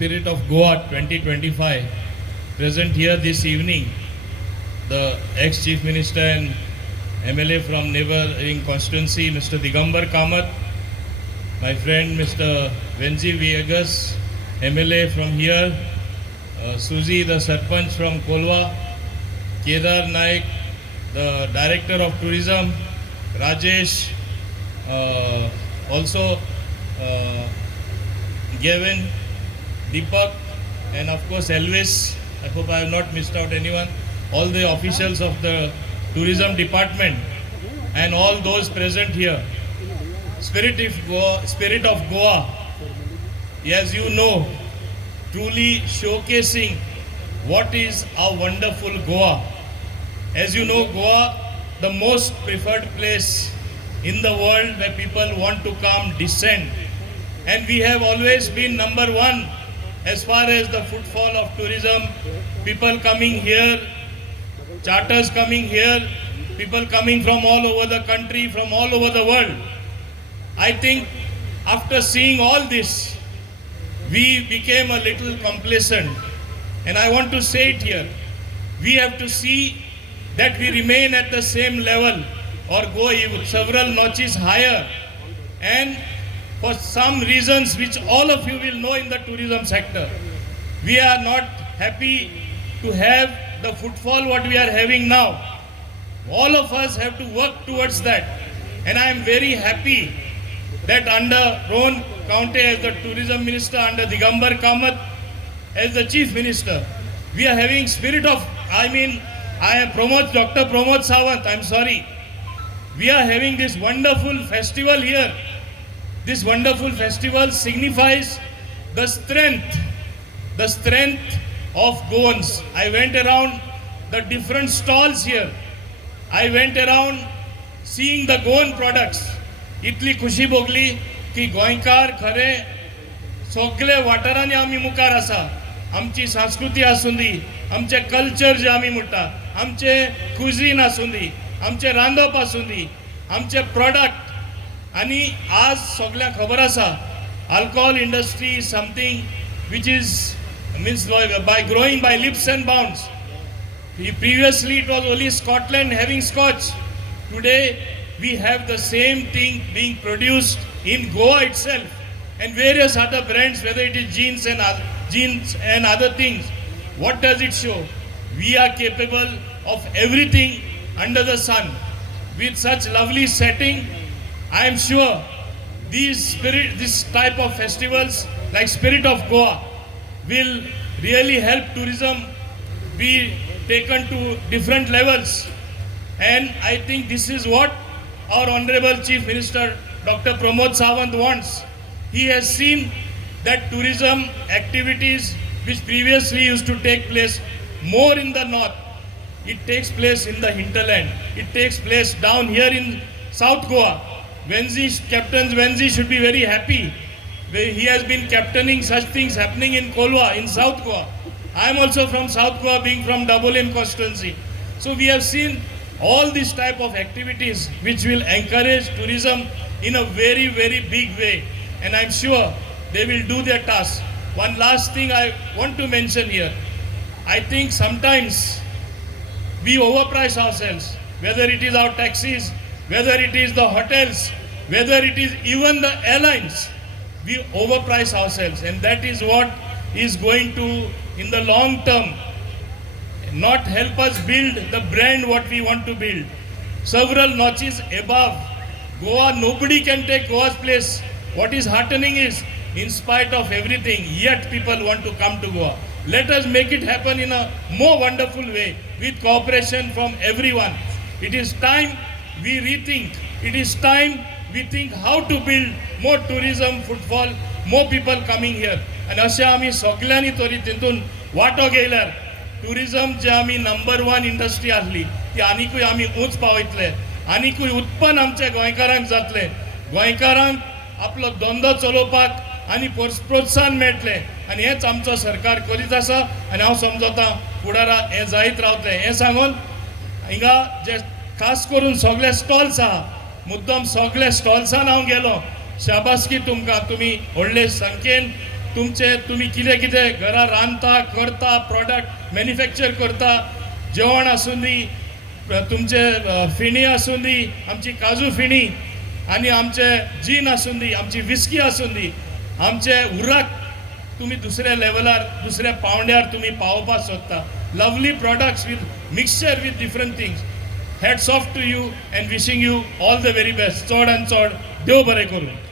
Spirit of Goa 2025 present here this evening. The ex-Chief Minister and MLA from neighboring constituency, Mr. Digambar Kamath, my friend Mr. Venzi Viegas, MLA from here, Suji, the Sarpanch from Kolwa, Kedar Naik, the Director of Tourism, Rajesh, also Gavin, Deepak, and of course Elvis. I hope I have not missed out anyone. All the officials of the tourism department and all those present here. Spirit of Goa, as you know, truly showcasing what is a wonderful Goa. As you know, Goa, the most preferred place in the world where people want to come, descend. And we have always been number one as far as the footfall of tourism, people coming here, charters coming here, people coming from all over the country, from all over the world. I think after seeing all this, we became a little complacent. And I want to say it here. We have to see that we remain at the same level or go even several notches higher. And for some reasons which all of you will know in the tourism sector, we are not happy to have the footfall what we are having now. All of us have to work towards that. And I am very happy that under Rohan County as the tourism minister, under Digambar Kamath as the chief minister, we are having spirit of, I am Dr. Pramod Sawant, I'm sorry. We are having this wonderful festival here. This wonderful festival signifies the strength of Goans. I went around the different stalls here. I went around seeing the Goan products. इतली खुशी भोगली की गोंयकार खरे सगळे वाठारांनी आमी मुखार आसा. आमची संस्कृती आसूं दी, आमचे कल्चर जे आमी म्हणटा, आमचे कुझीन आसूं दी, आमचे रांदप आसूं दी, आमचे प्रोडक्ट. आनी आज सगळ्यांक खबर आसा alcohol industry is something which is means by growing by leaps and bounds. Previously it was only Scotland having scotch. Today we have the same thing being produced in Goa itself and various other brands, whether it is jeans and other things. What does it show? We are capable of everything under the sun. With such lovely setting, I am sure this type of festivals like Spirit of Goa will really help tourism be taken to different levels. And I think this is what our Honorable Chief Minister Dr. Pramod Sawant wants. He has seen that tourism activities which previously used to take place more in the north, it takes place in the hinterland. It takes place down here in South Goa. Captain Venzi should be very happy. He has been captaining such things happening in Kolwa, in South Goa. I am also from South Goa, being from Double M constituency. So we have seen all these type of activities which will encourage tourism in a very, very big way. And I am sure they will do their task. One last thing I want to mention here. I think sometimes we overprice ourselves, whether it is our taxis, whether it is the hotels, whether it is even the airlines. We overprice ourselves, and that is what is going to, in the long term, not help us build the brand what we want to build. Several notches above Goa, nobody can take Goa's place. What is heartening is, in spite of everything, yet people want to come to Goa. Let us make it happen in a more wonderful way with cooperation from everyone. It is time we rethink. It is time we think how to build more tourism, footfall, more people coming here. And अशें आमी सगळ्यांनी तरी तितून वांटो घेयल्यार tourism जे आमी number 1 industry आसली ती आनीकूय आमी उंच पावयतले, आनीकूय उत्पन्न आमच्या गोंयकारांक जातले, गोंयकारांक आपलो धंदो चलोवपाक आनी प्रोत्साहन मेळटलें. आनी हेंच आमचो सरकार करीत आसा आनी हांव समजता फुडारा हें जायत रावतलें. हें सांगून हिंगा जे खास करून सगळे स्टॉल्स आहा, मुद्दम सगळे स्टॉल्सान हांव गेलो. शाबासकी तुमकां, तुमी व्हडले संख्येन तुम्ही कितें कितें घरा रांदता करता प्रॉडक्ट मॅन्युफॅक्चर करता जेवण आसूं दी तुमचे फिणी आसूं दी आमची काजू फिणी आनी आमचे जीन आसूं दी आमची विस्की आसूं दी आमचे उराक तुम्ही दुसऱ्या लेवलार दुसऱ्या पावंड्यार तुम्ही पावोवपाक सोदता lovely products with mixture with different things hats off to you and wishing you all the very best चड आनी चड देव बरें करूं